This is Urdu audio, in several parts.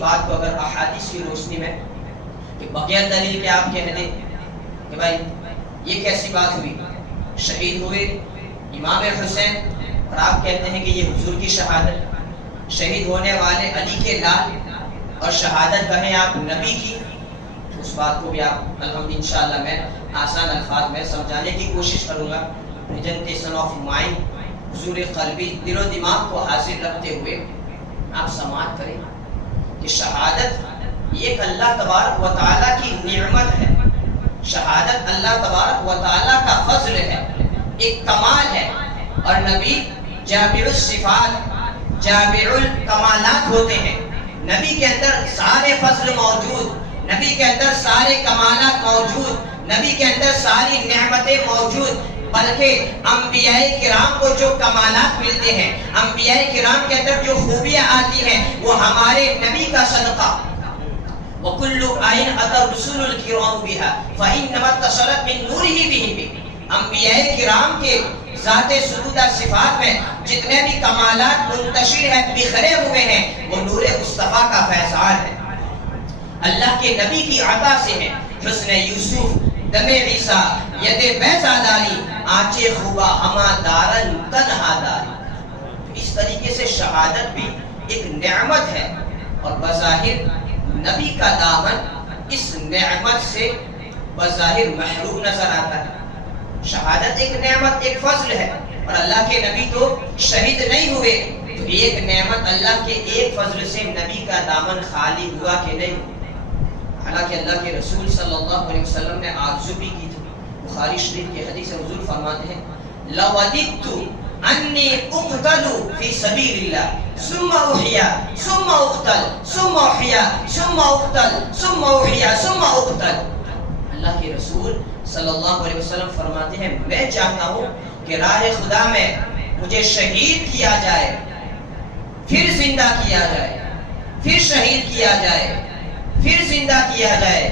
بات کو اگر احادیث کی روشنی میں کہ بغیر دلیل کے آپ کہہ دیں کہ بھائی یہ کیسی بات ہوئی، شہید ہوئے امام حسین اور آپ کہتے ہیں کہ یہ حضور کی شہادت، شہید ہونے والے علی کے لال اور شہادت کہیں آپ نبی کی، اس بات کو بھی آپ الحمد انشاءاللہ میں آسان الفاظ میں سمجھانے کی کوشش کروں گا۔ پریزنٹیشن آف مائنڈ، حضور قلبی، دل و دماغ کو حاضر رکھتے ہوئے آپ سماعت کریں کہ شہادت ایک اللہ تبارک و تعالیٰ کی نعمت ہے، شہادت اللہ تبارک و تعالیٰ کا فضل ہے، ایک کمال ہے، اور نبی جامع الصفات جامع الکمالات ہوتے ہیں۔ نبی کے اندر سارے فضل موجود، نبی کے اندر سارے کمالات موجود، نبی کے اندر ساری نعمتیں موجود، بلکہ انبیاء کرام کو جو کمالات ملتے ہیں، انبیاء کرام کے اندر جو خوبیاں آتی ہیں، وہ ہمارے نبی کا صدقہ۔ وَكُلُّ آئِنْ أَتَى الرُّسُلُ الْكِرَامُ بِهَا فَإِنَّمَا اتصلت من نوره بِهِ۔ انبیاء کرام کے ذات سجودہ صفات میں جتنے بھی کمالات منتشر ہیں، بکھرے ہوئے ہیں، وہ نور مصطفیٰ کا فیضان ہے، اللہ کے نبی کی عطا سے ہے۔ حسن یوسف، دم عیسیٰ، ید بیضا داری، آنچے خوبا ہما دارن تنہا داری۔ اس طریقے سے شہادت بھی ایک نعمت ہے، اور بظاہر نبی کا دامن اس نعمت سے بظاہر محروم نظر آتا ہے۔ شہادت ایک نعمت، ایک فضل ہے، اور اللہ کے نبی تو شہید نہیں ہوئے، تو ایک نعمت اللہ کے ایک فضل سے نبی کا دامن خالی ہوا کہ نہیں؟ حالانکہ اللہ کے رسول صلی اللہ علیہ وسلم نے آرزو بھی کی تھی۔ بخاری شریف کی حدیث حضور فرماتے ہیں لَوَدِدْتُ أَنِّي أُقْتَلُ فِي سَبِيلِ اللَّهِ ثُمَّ أُحْيَا ثُمَّ أُقْتَلْ ثُمَّ أُحْيَا ثُمَّ أُقْتَلْ ثُمَّ أُحْيَا ثُمَّ أُقْتَلْ۔ اللہ کے رسول صلی اللہ علیہ وسلم فرماتے ہیں میں چاہتا ہوں کہ راہ خدا میں مجھے شہید کیا جائے، پھر زندہ کیا جائے، پھر شہید کیا جائے، پھر زندہ کیا جائے،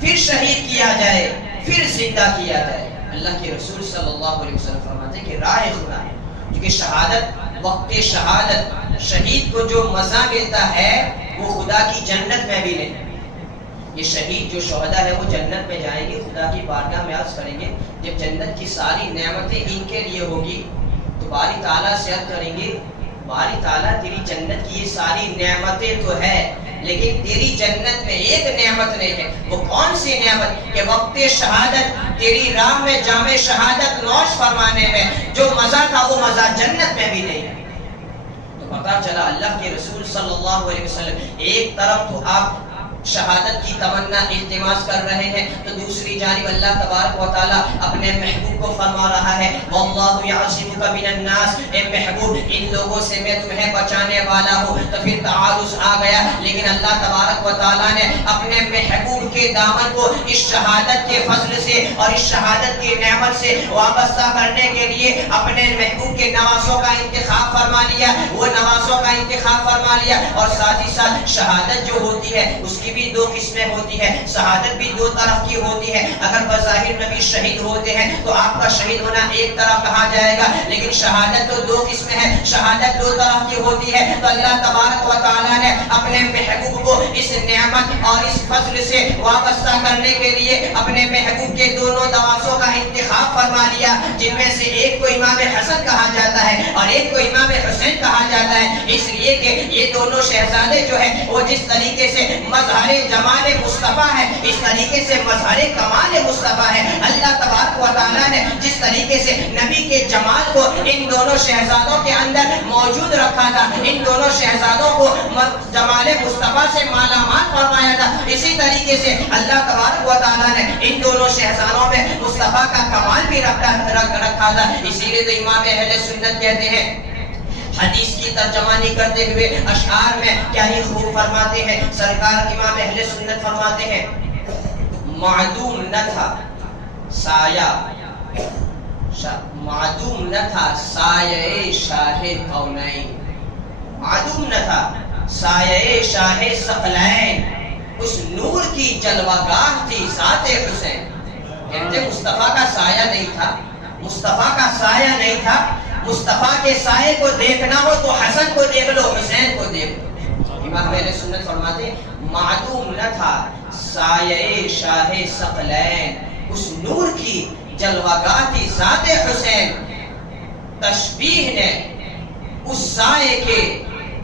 پھر شہید کیا جائے، پھر زندہ کیا جائے۔ اللہ کے رسول صلی اللہ علیہ وسلم فرماتے ہیں کہ راہ خدا ہے، کیونکہ شہادت، وقت شہادت، شہید کو جو مزہ ملتا ہے وہ خدا کی جنت میں بھی نہیں۔ یہ شہید جو شہداء ہے وہ جنت میں جائیں گے، خدا کی بارگاہ میں عرض کریں گے جب جنت کی ساری نعمتیں ان کے لیے ہوگی تو باری تعالیٰ سے عرض کریں گے باری تعالیٰ تیری جنت کی یہ ساری نعمتیں تو ہے، لیکن تیری جنت میں ایک نعمت نہیں ہے۔ وہ کون سی نعمت؟ کہ وقت شہادت تیری راہ میں جام شہادت نوش فرمانے میں جو مزہ تھا وہ مزہ جنت میں بھی نہیں ہے۔ تو پتہ چلا اللہ کے رسول صلی اللہ علیہ وسلم ایک طرف تو آپ شہادت کی تمنا التماس کر رہے ہیں، تو دوسری جانب اللہ تبارک و تعالیٰ اپنے محبوب کو فرما رہا ہے وَاللَّهُ يَعْصِمُكَ مِنَ النَّاسِ، اے محبوب ان لوگوں سے میں تمہیں بچانے والا ہوں۔ تو پھر تعارض آ گیا، لیکن اللہ تبارک و تعالیٰ نے اپنے محبوب کے دامن کو اس شہادت کے فضل سے اور اس شہادت کی نعمت سے وابستہ کرنے کے لیے اپنے محبوب کے نواسوں کا انتخاب فرما لیا، وہ نواسوں کا انتخاب فرما لیا، اور ساتھ ہی ساتھ شہادت جو ہوتی ہے اس کی بھی دو قسمیں ہوتی ہے، شہادت بھی دو طرح کی ہوتی ہے۔ اگر بظاہر نبی شہید ہوتے ہیں تو آپ کا شہید ہونا ایک طرح کہا جائے گا، لیکن شہادت تو دو قسمیں ہیں، شہادت دو طرح کی ہوتی ہے۔ تو اللہ تبارک و تعالیٰ نے اپنے محبوب کو اس نعمت اور اس فضل سے وابستہ کرنے کے لیے اپنے محبوب کے دونوں نواسوں کا انتخاب فرما لیا، جن میں سے ایک کو امام حسن کہا جاتا ہے اور ایک کو امام حسین کہا جاتا ہے، اس لیے کہ یہ دونوں شہزادے جو ہیں وہ جس طریقے سے مظہر جمال مصطفیٰ ہے، اس طریقے سے مظہر کمال مصطفیٰ ہے۔ اللہ تبارک و تعالیٰ نے جس طریقے سے نبی کے جمال کو ان دونوں شہزادوں کے اندر موجود رکھا تھا، ان دونوں شہزادوں کو جمال مصطفیٰ سے مالا مال فرمایا تھا، اسی طریقے سے اللہ تبارک و تعالیٰ نے ان دونوں شہزادوں میں مصطفیٰ کا کمال بھی رکھا تھا۔ اسی لیے تو امام اہل سنت کہتے ہیں، حدیث کی ترجمانی کرتے ہوئے اشعار میں کیا ہی خوب فرماتے ہیں، سرکار امام اہل سنت فرماتے ہیں معدوم نہ تھا سایہ، معدوم نہ تھا سایہ شاہ کونین، معدوم نہ تھا سایہ شاہ ثقلین، اس نور کی جلوہ گاہ تھی ذات حسین۔ کہتے مصطفیٰ کا سایہ نہیں تھا، مصطفیٰ کا سایہ نہیں تھا، مصطفیٰ کے سائے کو دیکھنا ہو تو حسن کو دیکھ لو، حسین کو دیکھ لو۔ امام اہل سنت فرماتے ہیں معدوم نہ تھا سایہ شاہ ثقلین، اس نور کی جلوگاتی ذات حسین، تشبیہ نے اس سائے کے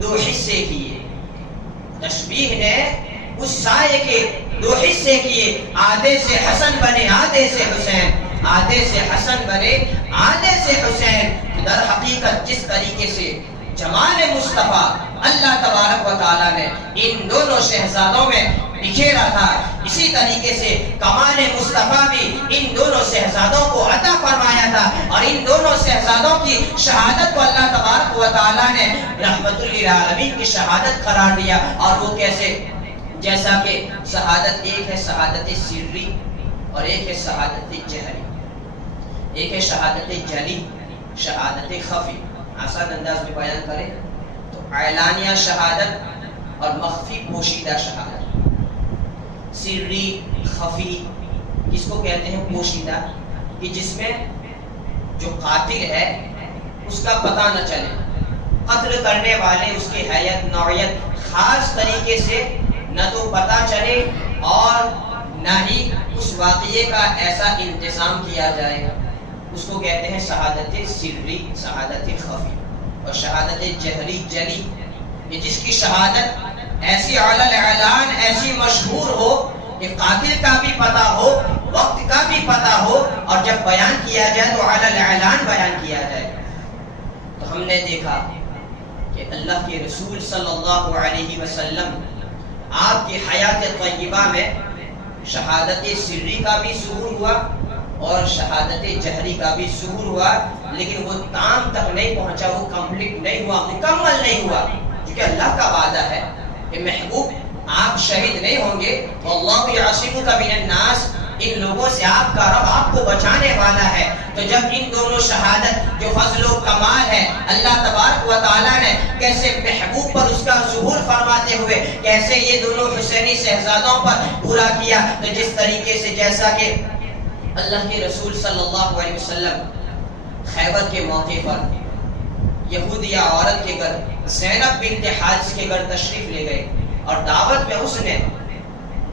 دو حصے کیے، تشبیہ نے اس سائے کے دو حصے کیے، آدھے سے حسن بنے آدھے سے حسین، آدھے سے حسن بنے آدھے سے حسین۔ در حقیقت جس طریقے سے جمال مصطفیٰ اللہ تبارک و تعالیٰ نے ان دونوں شہزادوں میں بکھیرا تھا، اسی طریقے سے کمال مصطفیٰ بھی ان دونوں شہزادوں کو عطا فرمایا تھا، اور ان دونوں شہزادوں کی شہادت کو اللہ تبارک و تعالیٰ نے رحمت للعالمین کی شہادت قرار دیا۔ اور وہ کیسے؟ جیسا کہ شہادت ایک ہے شہادت سری اور ایک ہے شہادت جہری، ایک ہے شہادت جلی، شہادت خفی۔ آسان انداز میں بیان کریں تو اعلانیہ شہادت اور مخفی پوشیدہ شہادت۔ سری خفی کس کو کہتے ہیں؟ پوشیدہ، کہ جس میں جو قاتل ہے اس کا پتہ نہ چلے، قتل کرنے والے اس کی حیت نوعیت خاص طریقے سے نہ تو پتہ چلے اور نہ ہی اس واقعے کا ایسا انتظام کیا جائے، اس کو کہتے ہیں شہادت سری، شہادت خفی۔ اور شہادت جہری جلی، کہ جس کی شہادت ایسی علی الاعلان ایسی مشہور ہو کہ قاتل کا بھی پتہ ہو، وقت کا بھی پتہ ہو، اور جب بیان کیا جائے تو علی الاعلان بیان کیا جائے۔ تو ہم نے دیکھا کہ اللہ کے رسول صلی اللہ علیہ وسلم آپ کی حیات طیبہ میں شہادت سری کا بھی ظہور ہوا اور شہادت جہری کا بھی ظہور ہوا، لیکن وہ تام تک نہیں پہنچا، وہ کمپلیٹ نہیں ہوا، مکمل نہیں ہوا، کیونکہ اللہ کا وعدہ ہے کہ محبوب آپ شہید نہیں ہوں گے، واللہ یعصمک من الناس، ان لوگوں سے آپ کا رب آپ کو بچانے والا ہے۔ تو جب ان دونوں شہادت جو فضل و کمال ہے اللہ تبارک و تعالیٰ نے کیسے محبوب پر اس کا ظہور فرماتے ہوئے کیسے یہ دونوں حسینی شہزادوں پر پورا کیا، تو جس طریقے سے جیسا کہ اللہ کے رسول صلی اللہ علیہ وسلم خیبر کے موقع پر یہودیہ عورت کے گھر زینب بنت حارث کے گھر تشریف لے گئے، اور دعوت میں اس نے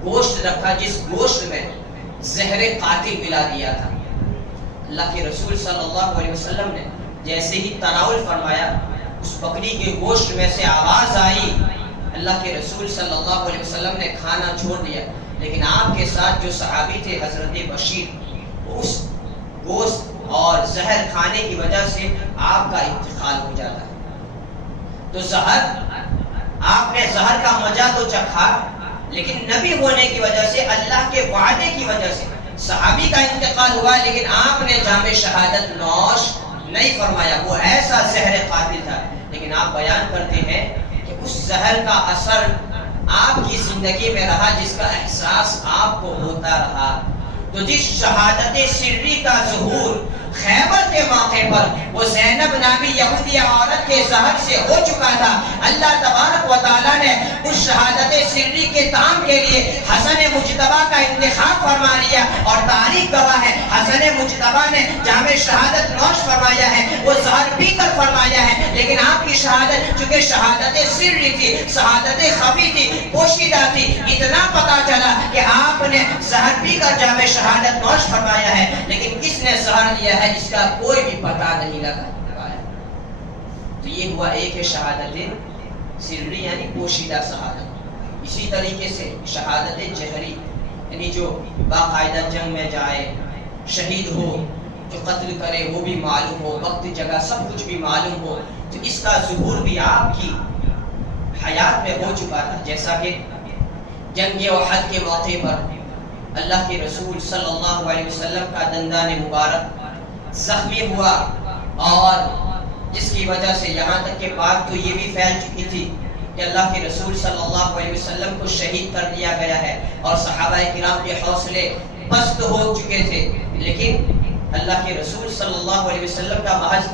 گوشت رکھا جس گوشت میں زہر قاتل ملا دیا تھا۔ اللہ کے رسول صلی اللہ علیہ وسلم نے جیسے ہی تناول فرمایا، اس بکری کے گوشت میں سے آواز آئی، اللہ کے رسول صلی اللہ علیہ وسلم نے کھانا چھوڑ دیا، لیکن آپ کے ساتھ جو صحابی تھے حضرت بشیر، اس گوشت اور زہر کھانے کی وجہ سے آپ کا انتقال ہو جاتا ہے۔ تو زہر، آپ نے زہر کا مزہ تو چکھا، لیکن نبی ہونے کی وجہ سے، اللہ کے وعدے کی وجہ سے صحابی کا انتقال ہوا، لیکن آپ نے جام شہادت نوش نہیں فرمایا، وہ ایسا زہر قاتل تھا۔ لیکن آپ بیان کرتے ہیں کہ اس زہر کا اثر آپ کی زندگی میں رہا، جس کا احساس آپ کو ہوتا رہا۔ تو جس شہادت سری کا ظہور خیبر کے موقع پر وہ زینب نامی یہودی عورت کے زہر سے ہو چکا تھا، اللہ تبارک و تعالیٰ نے اس شہادت سری کے تام کے لیے حسن مجتبی کا انتخاب فرما لیا، اور تاریخ گواہ ہے حسن مجتبی نے جامع شہادت نوش فرمایا ہے، وہ زہر پی کر فرمایا ہے، لیکن آپ کی شہادت چونکہ شہادت سری تھی، شہادت خفی تھی، پوشیدہ تھی، اتنا پتا چلا کہ آپ نے زہر پی کر جامع شہادت نوش فرمایا ہے، لیکن کس نے زہر لیا ہے جس کا کوئی بھی پتہ نہیں لگا پایا۔ تو یہ ہوا ایک ہے شہادت سری یعنی پوشیدہ شہادت۔ اسی طریقے سے شہادت جہری یعنی جو باقاعدہ جنگ میں جائے، شہید ہو، جو قتل کرے وہ بھی معلوم ہو، وقت جگہ سب کچھ بھی معلوم ہو، تو اس کا ظہور بھی آپ کی حیات میں ہو چکا تھا۔ جیسا کہ جنگ احد کے موقع پر اللہ کے رسول صلی اللہ علیہ وسلم کا دندان مبارک زخمی ہوا، اور جس کی وجہ سے یہاں تک کہ بات تو یہ بھی پھیل چکی تھی کہ اللہ کے رسول صلی اللہ علیہ وسلم کو شہید کر دیا گیا ہے، اور صحابہ کرام کے حوصلے پست ہو چکے تھے، لیکن اللہ کے رسول صلی اللہ علیہ وسلم کا محض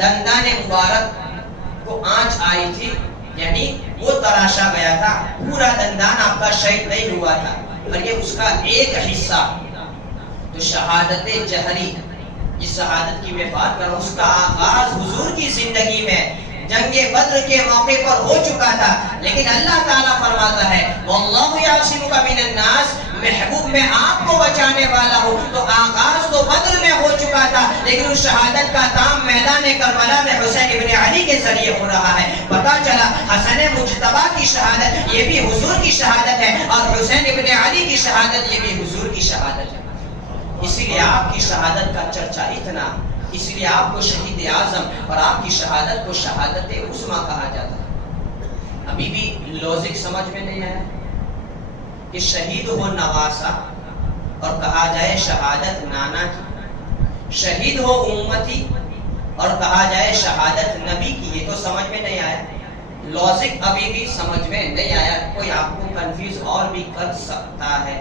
دندان مبارک کو آنچ آئی تھی، یعنی وہ تراشا گیا تھا، پورا دندان آپ کا شہید نہیں ہوا تھا، اور یہ اس کا ایک حصہ۔ تو شہادت جہری، جس شہادت کی میں بات کر رہا ہوں، اس کا آغاز حضور کی زندگی میں جنگ بدر کے موقع پر ہو چکا تھا، لیکن اللہ تعالیٰ فرماتا ہے واللہ یعصمک من الناس، محبوب میں آپ کو بچانے والا ہوں۔ تو آغاز تو بدر میں ہو چکا تھا، لیکن اس شہادت کا کام میدان کربلا میں حسین ابن علی کے ذریعے ہو رہا ہے۔ پتا چلا حسن مجتبیٰ کی شہادت یہ بھی حضور کی شہادت ہے، اور حسین ابن علی کی شہادت یہ بھی حضور کی شہادت ہے۔ اسی لیے آپ کی شہادت کا چرچا اتنا، اسی لیے آپ کو شہید اعظم اور آپ کی شہادت کو شہادت عظمیٰ کہا جاتا ہے۔ ابھی بھی لوجک سمجھ میں نہیں آیا کہ شہید ہو نواسا اور کہا جائے شہادت نانا کی، شہید ہو امتی اور کہا جائے شہادت نبی کی، یہ تو سمجھ میں نہیں آیا۔ لوجک ابھی بھی سمجھ میں نہیں آیا، کوئی آپ کو کنفیوز اور بھی کر سکتا ہے،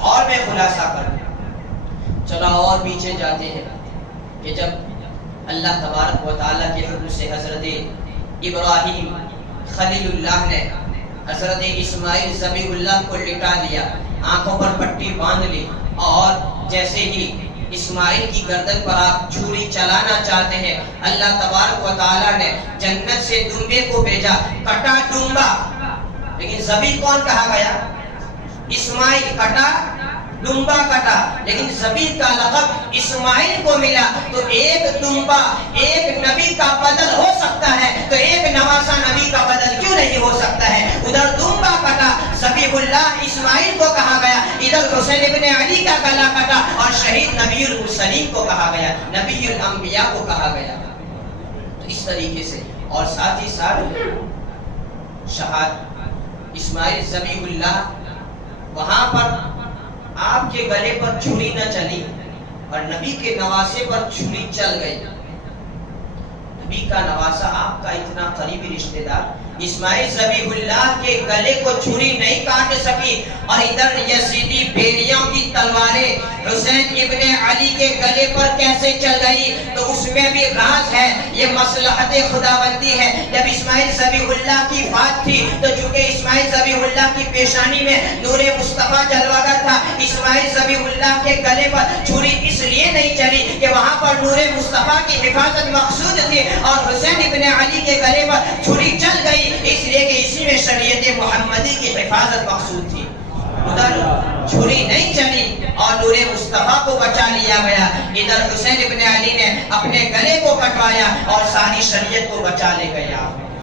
اور میں خلاصہ کر دوں۔ چلا اور پیچھے جاتے ہیں کہ جب اللہ تبارک و تعالیٰ کے حکم سے حضرت ابراہیم خلیل اللہ نے حضرت اسماعیل ذبیح اللہ کو لٹا دیا، آنکھوں پر پٹی باندھ لی، اور جیسے ہی اسماعیل کی گردن پر آپ چھری چلانا چاہتے ہیں، اللہ تبارک و تعالیٰ نے جنت سے دمبے کو بھیجا، کٹا ڈمبا، لیکن ذبیح کون کہا گیا؟ اسماعیل، کٹا ڈمبا کٹا، لیکن ذبیح کا لقب اسماعیل کو ملا۔ تو ایک ڈمبا ایک نبی کا بدل ہو سکتا ہے، تو ایک نواسا نبی کا بدل کیوں نہیں ہو سکتا ہے؟ ادھر ڈمبا کٹا، ذبیح اللہ اسماعیل کو کہا گیا، ادھر حسین ابن علی کا گلا کٹا، اور شہید نبی المرسلین کو کہا گیا، نبی الانبیاء کو کہا گیا۔ تو اس طریقے سے، اور ساتھ ہی ساتھ شہاد اسماعیل ذبیح اللہ، وہاں پر آپ کے گلے پر چھری نہ چلی اور نبی کے نواسے پر چھری چل گئی۔ نبی کا نواسا آپ کا اتنا قریبی رشتہ دار اسماعیل ذبیح اللہ کے گلے کو چھری نہیں کاٹ سکی، اور ادھر یزیدی بھیڑیوں کی تلواریں حسین ابن علی کے گلے پر کیسے چل گئی؟ تو اس میں بھی راز ہے، یہ مصلحت خداوندی ہے۔ جب اسماعیل ذبیح اللہ کی بات تھی تو چونکہ اسماعیل ذبیح اللہ کی پیشانی میں نور مصطفیٰ جلوگر تھا، اسماعیل ذبیح اللہ کے گلے پر چھری اس لیے نہیں چلی کہ وہاں پر نور مصطفیٰ کی حفاظت مقصود تھی، اور حسین ابن علی کے گلے پر چھری چل گئی اس لیے کہ اسی میں شریعت محمدی کی حفاظت مقصود تھی۔ ادھر چھری نہیں چلی اور نور مصطفیٰ کو بچا لیا گیا، ادھر حسین ابن علی نے اپنے گلے کو کٹوایا اور ساری شریعت کو بچا لے گیا۔